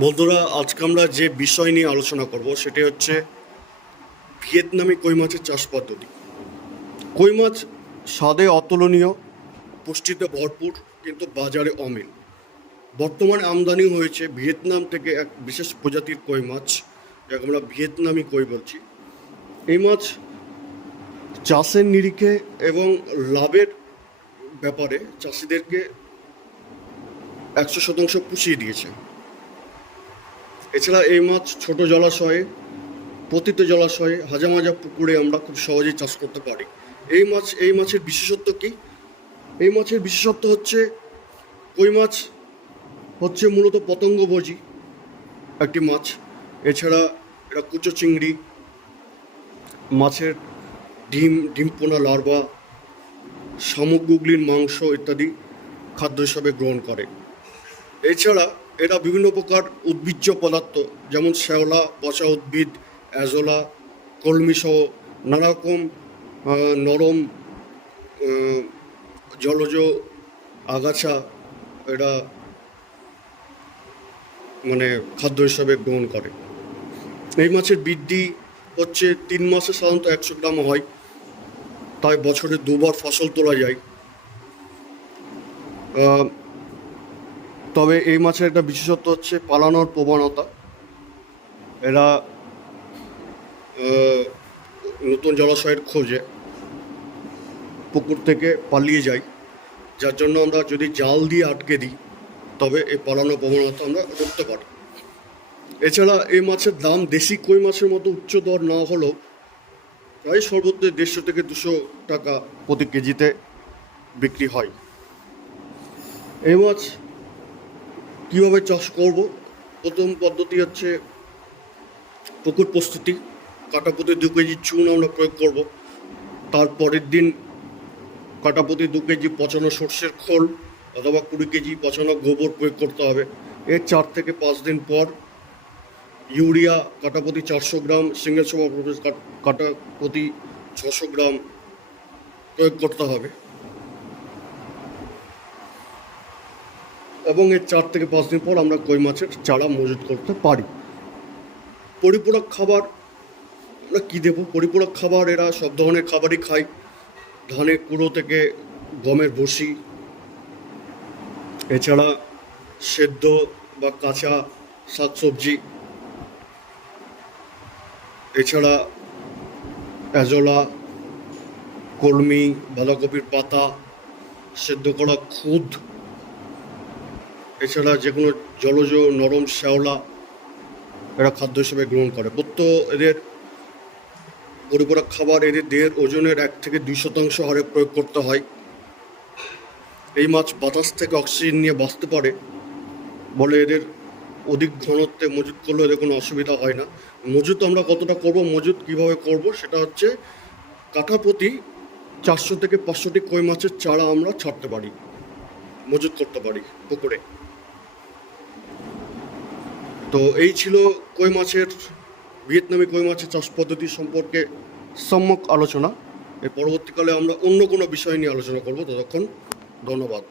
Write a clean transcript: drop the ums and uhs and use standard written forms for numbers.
বন্ধুরা, আজকে আমরা যে বিষয় নিয়ে আলোচনা করব সেটি হচ্ছে ভিয়েতনামি কই মাছের চাষ পদ্ধতি। কই মাছ স্বাদে অতুলনীয়, পুষ্টিতে ভরপুর, কিন্তু বাজারে অমিল। বর্তমানে আমদানি হয়েছে ভিয়েতনাম থেকে এক বিশেষ প্রজাতির কই মাছ, যাকে আমরা ভিয়েতনামি কই বলছি। এই মাছ চাষের নিরিখে এবং লাভের ব্যাপারে চাষিদেরকে 100% পুষিয়ে দিয়েছে। এছাড়া এই মাছ ছোট জলাশয়ে, পতিত জলাশয়ে, হাজা মাজা পুকুরে আমরা খুব সহজেই চাষ করতে পারি। এই মাছের বিশেষত্ব কি? এই মাছের বিশেষত্ব হচ্ছে কই মাছ হচ্ছে মূলত পতঙ্গভোজী একটি মাছ। এছাড়া এরা কুচো চিংড়ি, মাছের ডিম পোনা লার্ভা, শামুকগুগলির মাংস ইত্যাদি খাদ্য হিসাবে গ্রহণ করে। এছাড়া এরা বিভিন্ন প্রকার উদ্ভিজ্জ পদার্থ, যেমন শ্যাওলা, পচা উদ্ভিদ, অ্যাজোলা, কলমি সহ নানারকম নরম জলজ আগাছা এরা খাদ্য হিসাবে গ্রহণ করে। এই মাছের বৃদ্ধি হচ্ছে 3 মাসে সাধারণত 100 গ্রাম হয়, তাই বছরে 2বার ফসল তোলা যায়। তবে এই মাছের একটা বিশেষত্ব হচ্ছে পালানোর প্রবণতা। এরা নতুন জলাশয়ের খোঁজে পুকুর থেকে পালিয়ে যায়, যার জন্য আমরা যদি জাল দিয়ে আটকে দিই তবে এই পালানোর প্রবণতা আমরা রুখতে পারি। এছাড়া এই মাছের দাম দেশি কই মাছের মতো উচ্চ দর না হলেও প্রায় সর্বত্র 150 থেকে 200 টাকা প্রতি কেজিতে বিক্রি হয়। এই মাছ কীভাবে চাষ করব? প্রথম পদ্ধতি হচ্ছে পুকুর প্রস্তুতি। কাটাপতি 2 কেজি চুন আমরা প্রয়োগ করব। তারপরের দিন কাটাপতি 2 কেজি পচানো সর্ষের খোল অথবা 20 কেজি পচানো গোবর প্রয়োগ করতে হবে। এর 4 থেকে 5 দিন পর ইউরিয়া কাটাপতি 400 গ্রাম, সিঙ্গেল সুপার ফসফেট কাটাপতি 600 গ্রাম প্রয়োগ করতে হবে এবং এর 4 থেকে 5 দিন পর আমরা কই মাছের চারা মজুত করতে পারি। পরিপূরক খাবার আমরা কী দেবো? পরিপূরক খাবার এরা সব ধরনের খাবারই খায়, ধানের কুড়ো থেকে গমের ভুসি, এছাড়া সেদ্ধ বা কাঁচা শাকসবজি, এছাড়া অ্যাজোলা, কলমি, বাঁধাকপির পাতা, সেদ্ধ করা খুদ, এছাড়া যে কোনো জলজ নরম শ্যাওলা এরা খাদ্য হিসেবে গ্রহণ করে। এদের পরিপূরক খাবার এদের দেহের ওজনের 1 থেকে 2% হারে প্রয়োগ করতে হয়। এই মাছ বাতাস থেকে অক্সিজেন নিয়ে বাঁচতে পারে বলে এদের অধিক ঘনত্বে মজুত করলেও এদের কোনো অসুবিধা হয় না। মজুত আমরা কতটা করব, মজুত কীভাবে করব, সেটা হচ্ছে কাঠাপ্রতি 400 থেকে 500টি কই মাছের চারা আমরা ছাড়তে পারি, মজুত করতে পারি পুকুরে। তো এই ছিল ভিয়েতনামি কই মাছের চাষ পদ্ধতি সম্পর্কে সম্যক আলোচনা। এর পরবর্তীকালে আমরা অন্য কোনো বিষয় নিয়ে আলোচনা করব। ততক্ষণ ধন্যবাদ।